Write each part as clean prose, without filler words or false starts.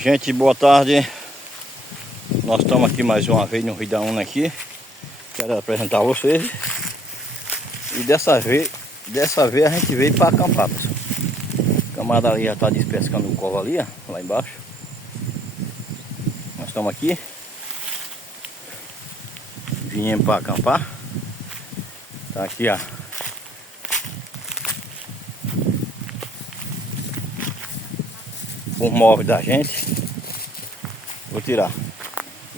Gente, boa tarde. Nós estamos aqui mais uma vez no Rio da Una aqui. Quero apresentar a vocês. E dessa vez a gente veio para acampar, pessoal. O camarada ali já está despescando o covo ali, ó, lá embaixo. Nós estamos aqui. Viemos para acampar. Tá aqui, ó. Os móveis da gente. Vou tirar.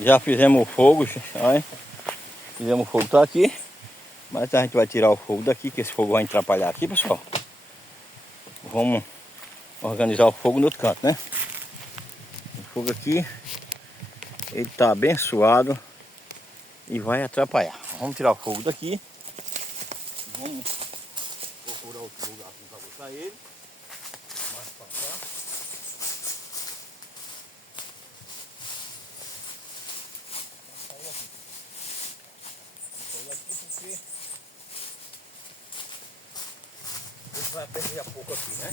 Já fizemos o fogo, olha. Fizemos o fogo, tá aqui. Mas a gente vai tirar o fogo daqui, que esse fogo vai atrapalhar aqui, pessoal. Vamos organizar o fogo no outro canto, né? O fogo aqui, ele tá abençoado e vai atrapalhar. Vamos tirar o fogo daqui. Vamos procurar outro lugar para botar ele. Mais para cá. Vamos sair aqui porque ele vai perder a pouco aqui, né?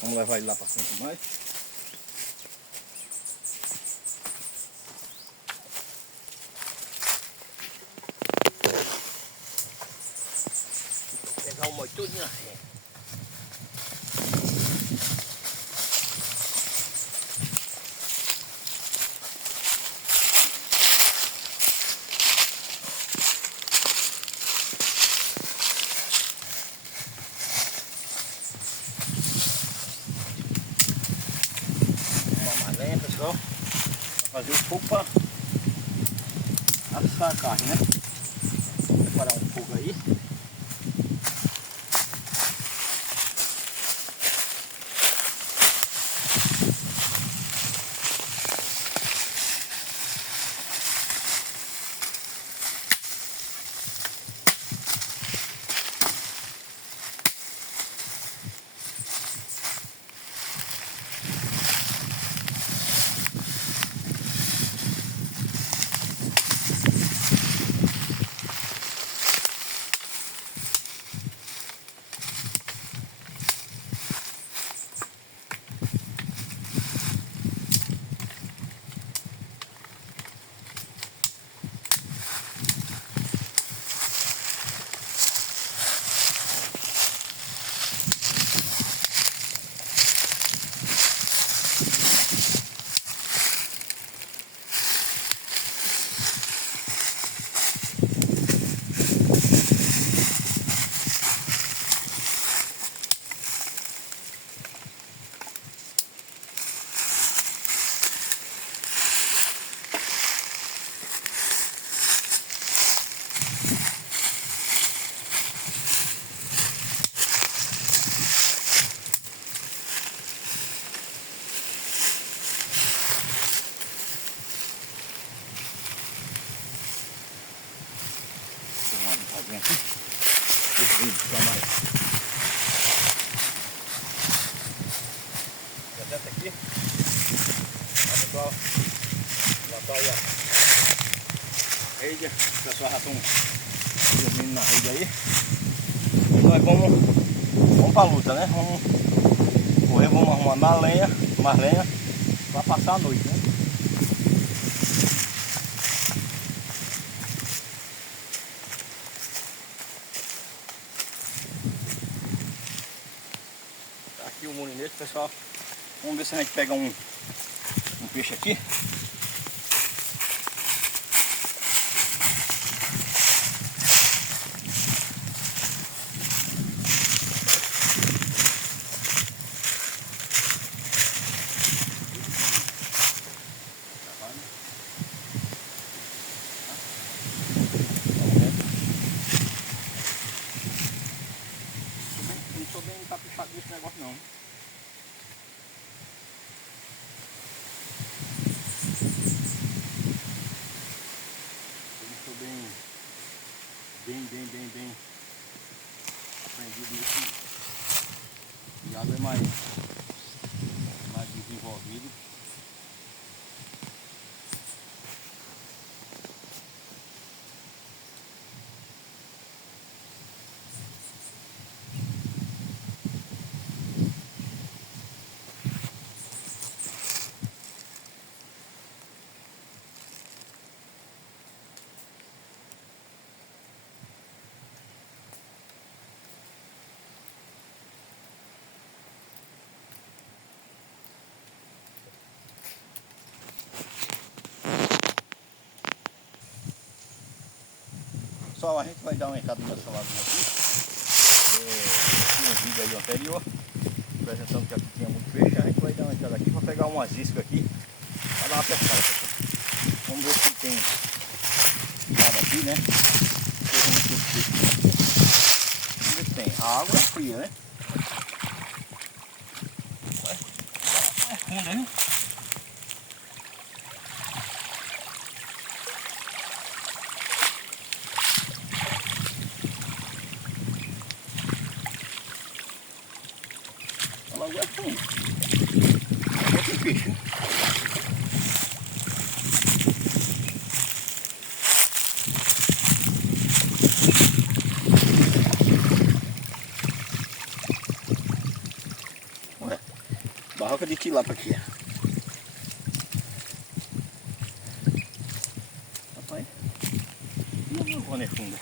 Vamos levar ele lá para frente mais. Vou pegar o molho todinho na frente. Pessoal, para fazer o fogo para assar a carne, né? Vou preparar um fogo aí. Aqui, os vidros para mais. Desce aqui. Olha, pessoal, já está aí a rede. O pessoal já estão dormindo na rede aí. E nós vamos para a luta, né? Vamos correr, vamos arrumar mais lenha para passar a noite, né? Aqui o molinete, pessoal. Vamos ver se a gente pega um peixe aqui. Não sou bem caprichado nesse negócio não. Bem aprendido nisso. O diabo é mais desenvolvido. pessoal, a gente vai dar uma entrada nessa lagoa aqui. Tinha um vídeo aí anterior apresentando que aqui tinha muito peixe. A gente vai dar uma entrada aqui para pegar umas iscas aqui para dar uma pescada, pessoal. Vamos ver se tem nada aqui, né? Vamos ver se tem. A água é fria, né? É funda, né? A lagoa é funda. Agora tem peixe. Barroca de tilápia aqui. Rapaz, e a lagoa é funda?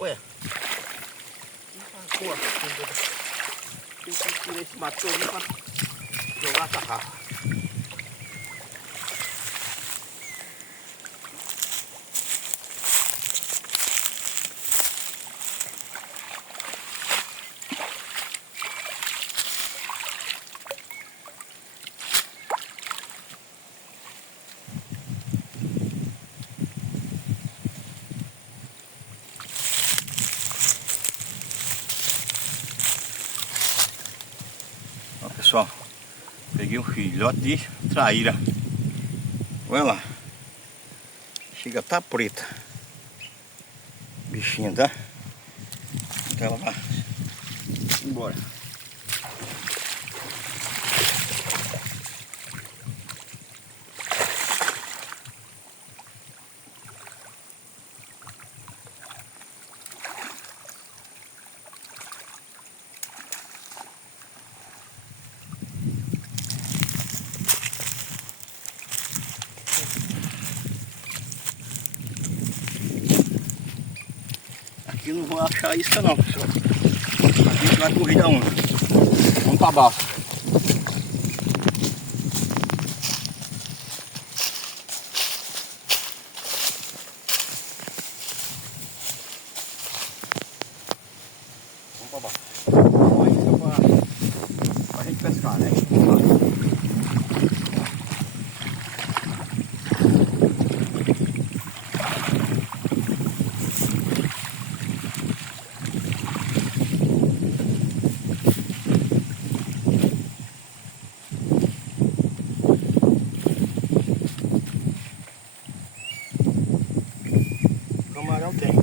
Ué, que coisa funda. Tem que tirar esse mato ali pra jogar a tarrafa. Ó, pessoal, peguei um filhote de traíra. Olha lá. Chega a tá preta. Bichinha, tá? Então ela vai embora. Aqui não vou achar isca não, pessoal. Aqui a gente vai correr da onda. Vamos para baixo. Vamos para baixo. Uma isca para a gente pescar, né? Camarão tem.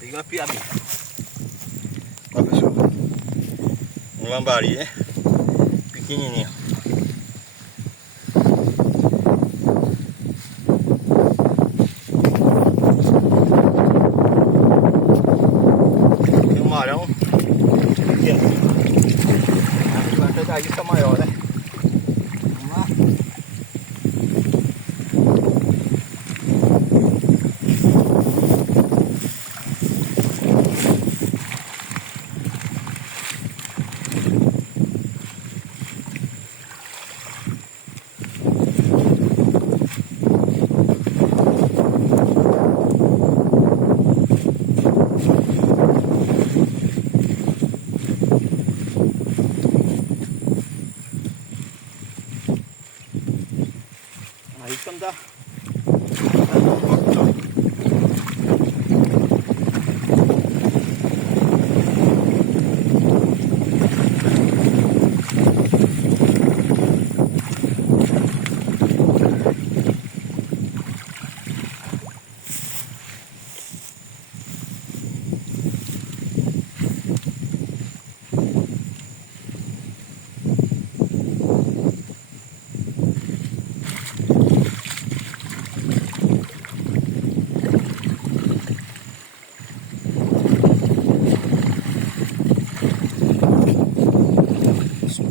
Peguei uma piabinha. Olha, pessoal, um lambari, né? Pequenininho. Tem um marão pequeno. A gente vai pegar isca maior, né? Vamos lá.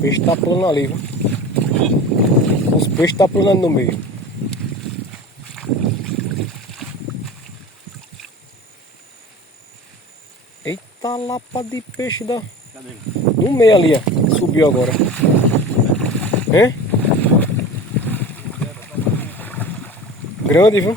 peixes tá pulando ali, viu? Os peixes tá pulando no meio. Eita lapa de peixe da... Cadê ele? No meio ali, ó. Subiu agora. Hein? Grande, viu?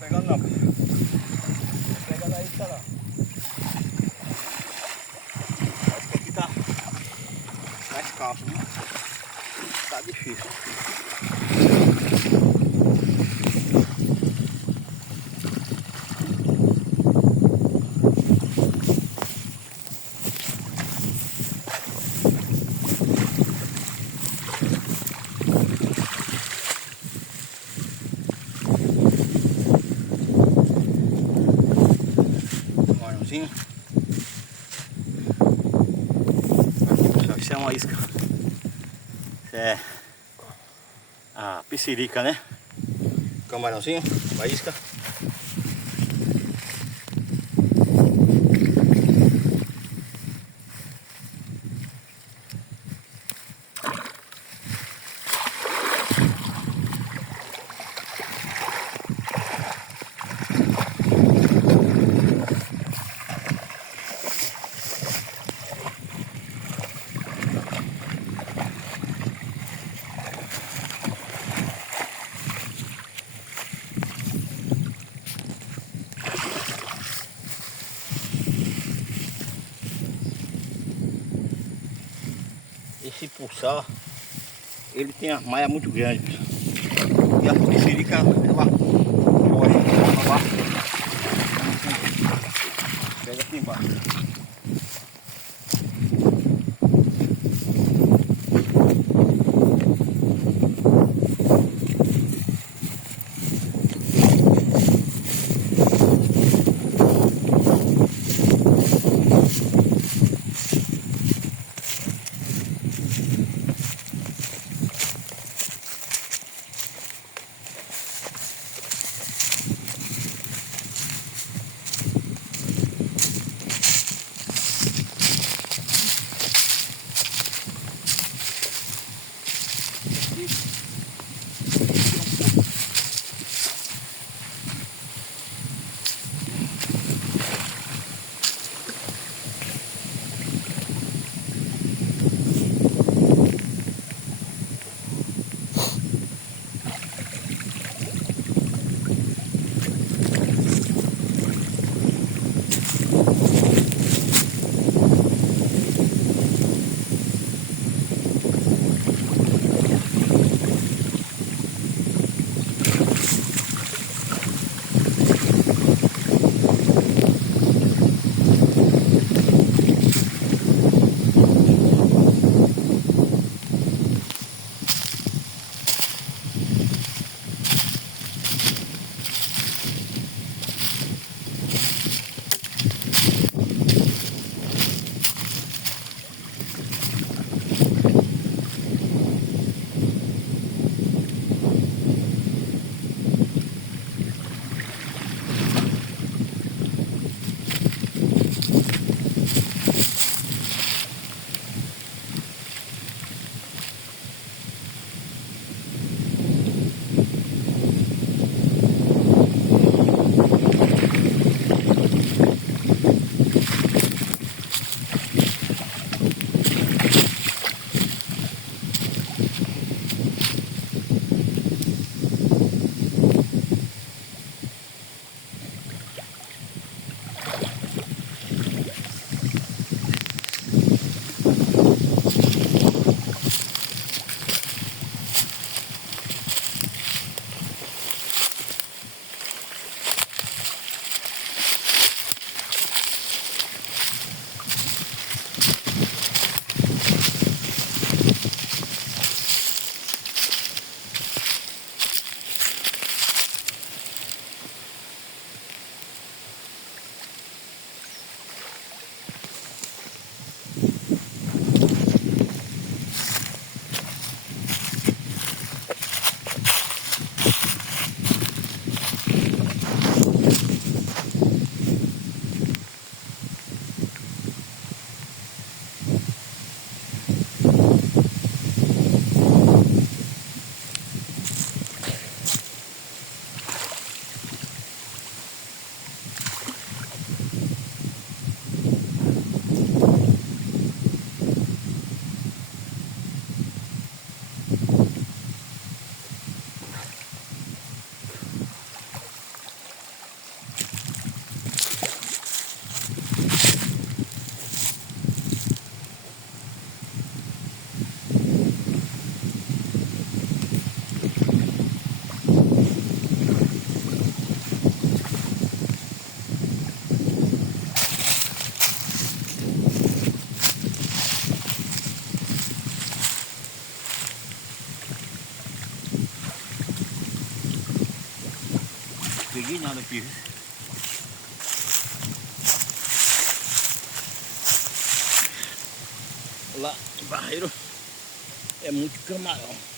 Pegando não. Pegando aí, tá lá. Acho que aqui tá mais calmo, né? Tá difícil. Camarãozinho. Aqui, isso é uma isca. Isso é a piscirica, né? Camarãozinho, uma isca. Esse pulsar, ele tem a maia muito grande. E a piscirica, ela foge pra baixo. Pega aqui embaixo. peguei nada aqui. Lá em Barreiro é muito camarão.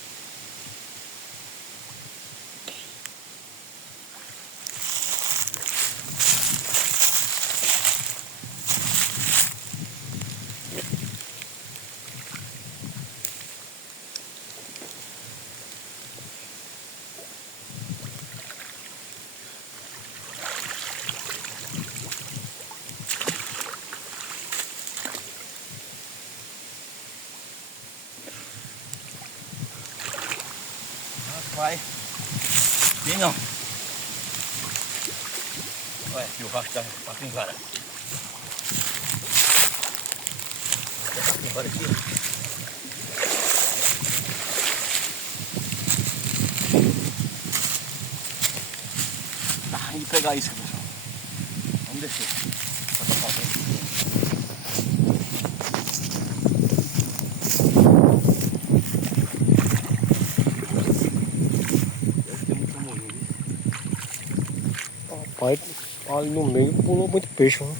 Vai. Tem não. Olha aqui o rastro da capivara. Capivara aqui. Tá indo pegar isso, pessoal. Vamos descer. Bota a falta aí. Rapaz, ali no meio pulou muito peixe, né?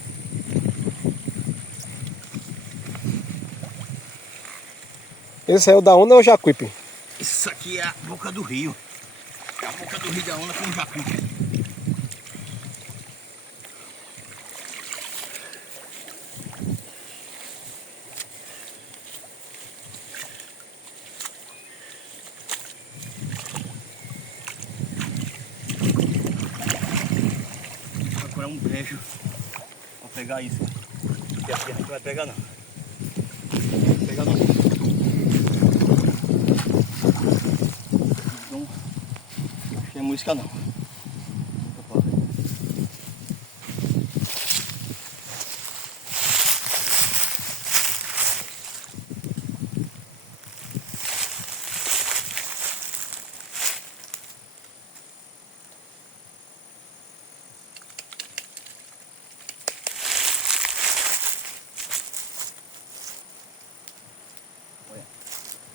Esse saiu da onda ou Jacuípe? Isso aqui é a boca do rio. É a boca do rio da onda com o Jacuípe. Vou procurar um brejo pra pegar isso. Porque aqui a gente não vai pegar não. Não vai pegar não. Não tem música não.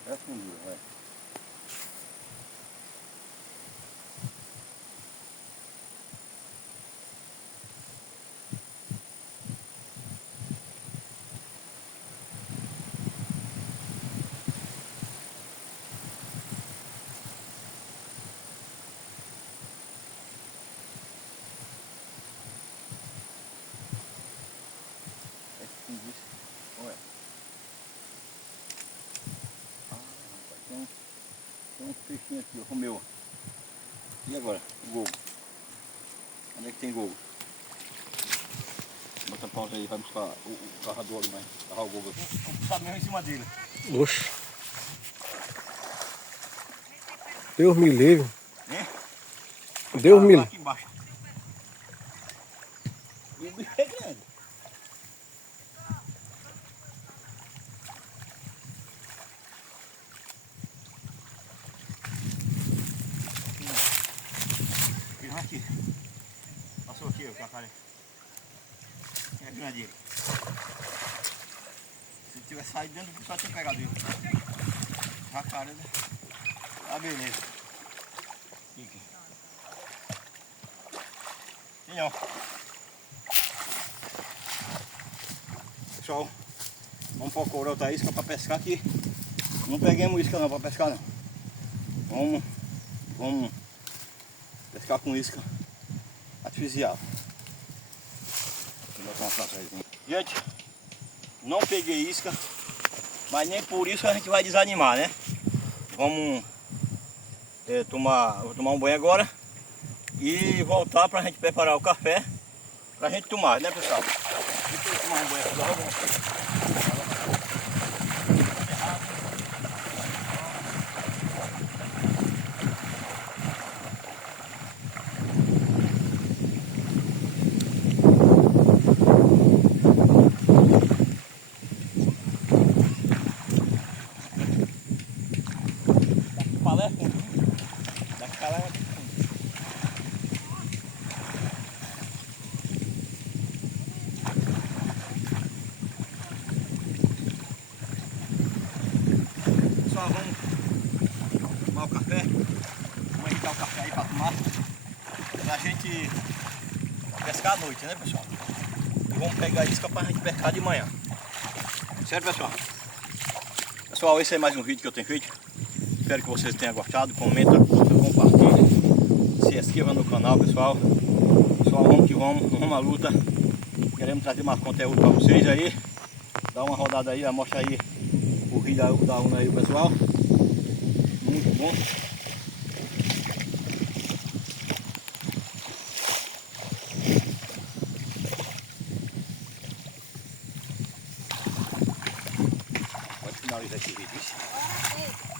É fundura, vai. É fundura. Olha. Tem um peixinho aqui, ó, comeu. E agora? O gogo. Onde é que tem gogo? Bota a pausa aí, vai buscar o carrador ali, vai carrar o gogo aqui. Vamos puxar mesmo em cima dele. Oxe. Deus me livre. É? Deus me livre. Aqui embaixo. E o bicho é grande. Aqui. Passou aqui, o jacaré. É grande ele. Se tivesse saído dentro do que só tinha pegado ele. Jacaré, né? Ah, beleza. Aqui. Senhor. Pessoal, vamos procurar outra isca para pescar aqui. Não peguemos isca não para pescar não. Vamos pescar com isca artificial. Vou botar uma taça aí. Gente, não peguei isca, mas nem por isso a gente vai desanimar, né? Vamos vou tomar um banho agora e voltar para a gente preparar o café para a gente tomar, né, pessoal? Deixa eu tomar um banho aqui logo. Pessoal, vamos tomar o café. Vamos agitar o café aí para tomar. pra gente pescar à noite, né, pessoal? E vamos pegar isca pra gente pescar de manhã. Certo, pessoal? Pessoal, esse é mais um vídeo que eu tenho feito. Espero que vocês tenham gostado. Comenta, curta, compartilha. Se inscreva no canal, pessoal. Pessoal, vamos que vamos, vamos à luta. Queremos trazer mais conteúdo para vocês aí. Dá uma rodada aí, mostra aí o rio da Una aí, pessoal. Muito bom. Pode finalizar esse vídeo.